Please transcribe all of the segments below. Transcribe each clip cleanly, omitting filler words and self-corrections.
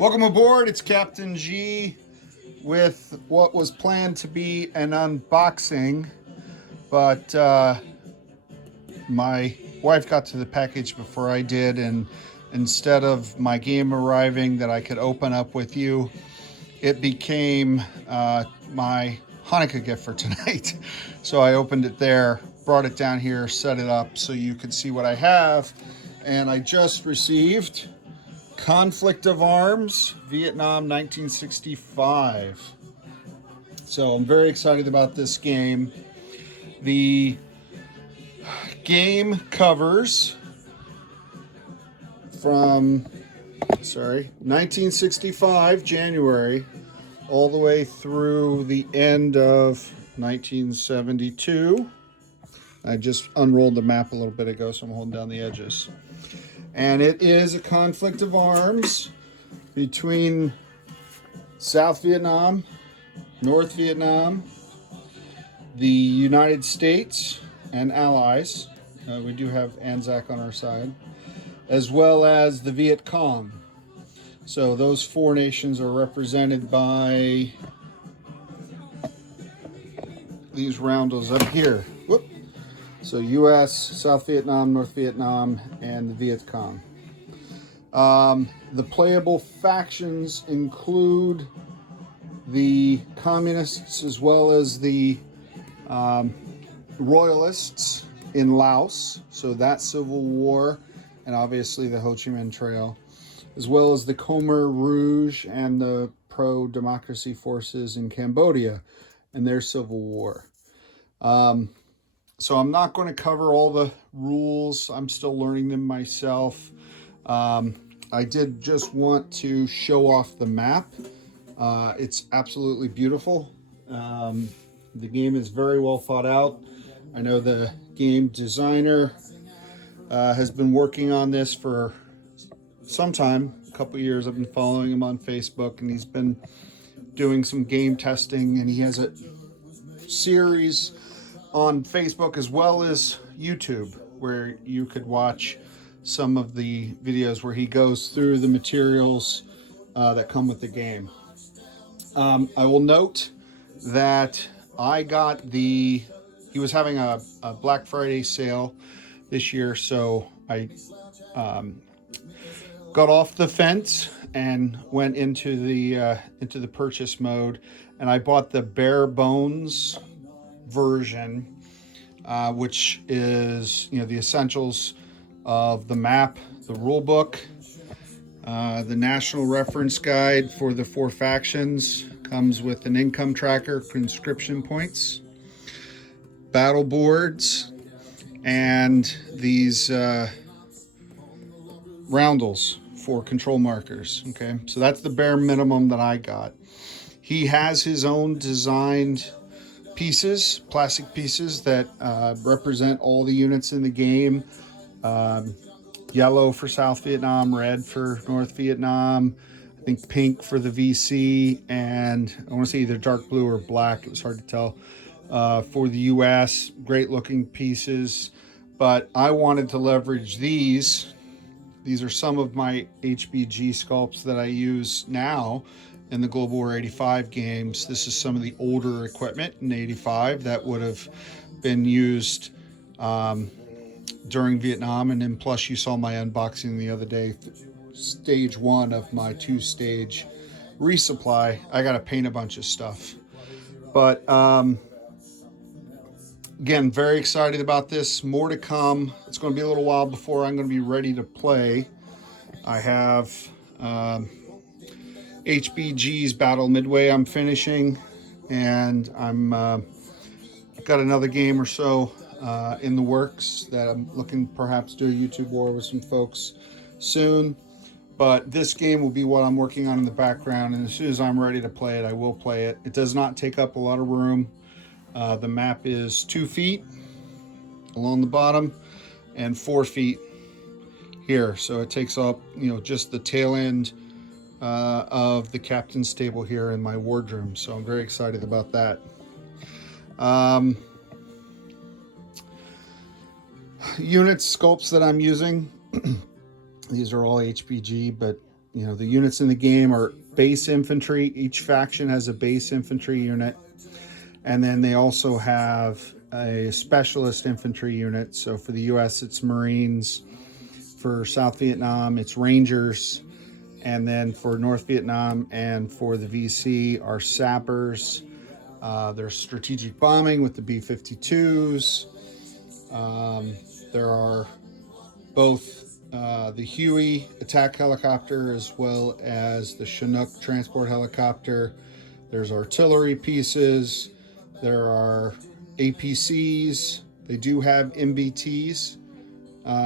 Welcome aboard. It's Captain G with what was planned to be an unboxing, but my wife got to the package before I did, and instead of my game arriving that I could open up with you, it became my Hanukkah gift for tonight. So I opened it there, brought it down here, set it up so you could see what I have, and I just received Conflict of Arms, Vietnam 1965. So I'm very excited about this game. The game covers from 1965 January all the way through the end of 1972. I just unrolled the map a little bit ago, so I'm holding down the edges. And it is a conflict of arms between South Vietnam, North Vietnam, the United States and allies. We do have ANZAC on our side, as well as the Viet Cong. So those four nations are represented by these roundels up here. Whoop. So U.S., South Vietnam, North Vietnam, and the Viet Cong. The playable factions include the communists as well as the royalists in Laos, so that civil war, and obviously the Ho Chi Minh Trail, as well as the Khmer Rouge and the pro-democracy forces in Cambodia and their civil war. So I'm not going to cover all the rules. I'm still learning them myself. I did just want to show off the map. It's absolutely beautiful. The game is very well thought out. I know the game designer has been working on this for some time, a couple of years. I've been following him on Facebook, and he's been doing some game testing, and he has a series on Facebook as well as YouTube where you could watch some of the videos where he goes through the materials that come with the game. I will note that I got he was having a Black Friday sale this year, so I got off the fence and went into the purchase mode, and I bought the bare bones version, which is the essentials of the map, the rule book, the national reference guide for the four factions, comes with an income tracker, conscription points, battle boards, and these roundels for control markers. Okay, so that's the bare minimum that I got. He has his own designed pieces, plastic pieces that represent all the units in the game. Yellow for South Vietnam, red for North Vietnam, I think pink for the VC, and I want to say either dark blue or black, it was hard to tell, for the US. Great looking pieces, but I wanted to leverage these. These are some of my HBG sculpts that I use now in the Global War 85 games. This is some of the older equipment in 85 that would have been used during Vietnam. And then plus you saw my unboxing the other day, stage one of my two-stage resupply. I got to paint a bunch of stuff. But again, very excited about this. More to come. It's going to be a little while before I'm going to be ready to play. I have HBG's Battle Midway I'm finishing, and I'm got another game or so in the works that I'm looking perhaps do a YouTube war with some folks soon. But this game will be what I'm working on in the background, and as soon as I'm ready to play it, I will play it. It does not take up a lot of room. The map is 2 feet along the bottom and 4 feet here, so it takes up just the tail end of the captain's table here in my wardroom. So I'm very excited about that. Units, sculpts that I'm using, these are all HBG, but You know, the units in the game are base infantry. Each faction has a base infantry unit. And then they also have a specialist infantry unit. So for the US, it's Marines. For South Vietnam, it's Rangers. And then for North Vietnam and for the VC are sappers. There's strategic bombing with the B-52s. There are both the Huey attack helicopter as well as the Chinook transport helicopter. There's artillery pieces. There are APCs. They do have MBTs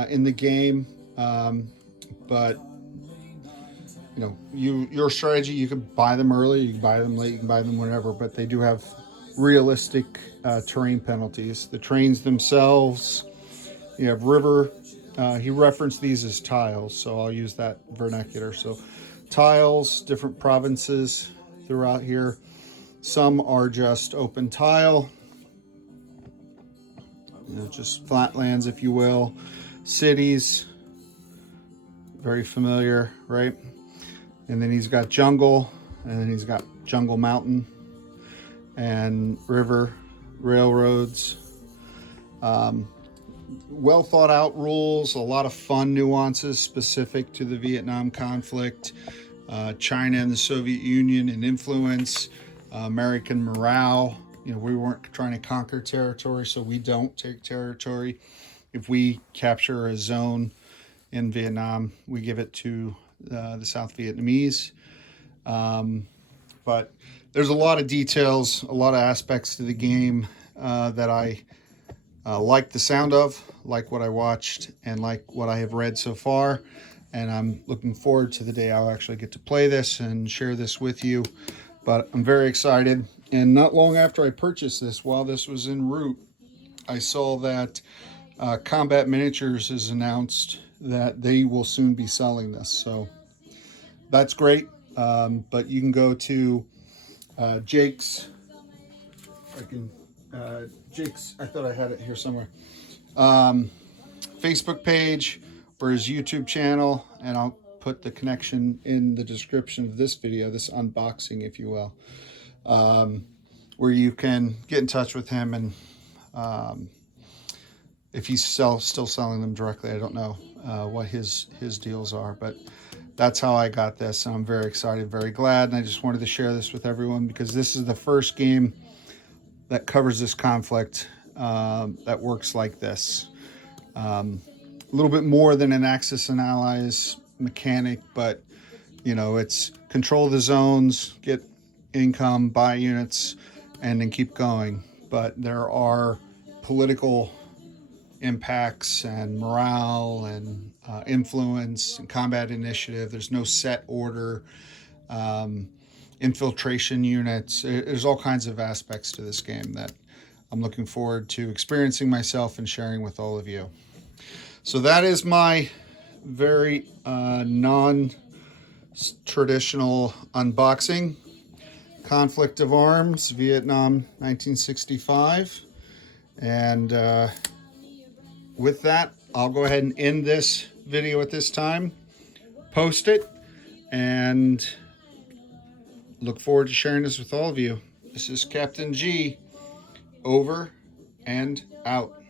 in the game, but you know, your strategy, you can buy them early, you can buy them late, you can buy them whenever, but they do have realistic terrain penalties. The trains themselves, you have river. He referenced these as tiles, so I'll use that vernacular. So tiles, different provinces throughout here. Some are just open tile, you know, just flatlands, if you will. Cities, very familiar, right? And then he's got jungle, and then he's got jungle mountain and river, railroads. Well thought out rules, a lot of fun nuances specific to the Vietnam conflict, China and the Soviet Union and influence, American morale. You know, we weren't trying to conquer territory, so we don't take territory. If we capture a zone in Vietnam, we give it to the South Vietnamese. But there's a lot of details, a lot of aspects to the game that I like the sound of, like what I watched, and like what I have read so far. And I'm looking forward to the day I'll actually get to play this and share this with you. But I'm very excited. And not long after I purchased this, while this was en route, I saw that Combat Miniatures has announced that they will soon be selling this. So that's great. But you can go to Jake's. Jake's, I thought I had it here somewhere. Facebook page or his YouTube channel, and I'll put the connection in the description of this video, this unboxing, if you will, where you can get in touch with him. And if he's still selling them directly, I don't know what his deals are, but that's how I got this. And I'm very excited, very glad. And I just wanted to share this with everyone because this is the first game that covers this conflict that works like this. A little bit more than an Axis and Allies mechanic, but you know, it's control the zones, get income, buy units, and then keep going. But there are political impacts and morale and influence and combat initiative. There's no set order. Infiltration units. There's all kinds of aspects to this game that I'm looking forward to experiencing myself and sharing with all of you. So that is my very non-traditional unboxing. Conflict of Arms, Vietnam 1965. And with that, I'll go ahead and end this video at this time, post it, and look forward to sharing this with all of you. This is Captain G, over and out.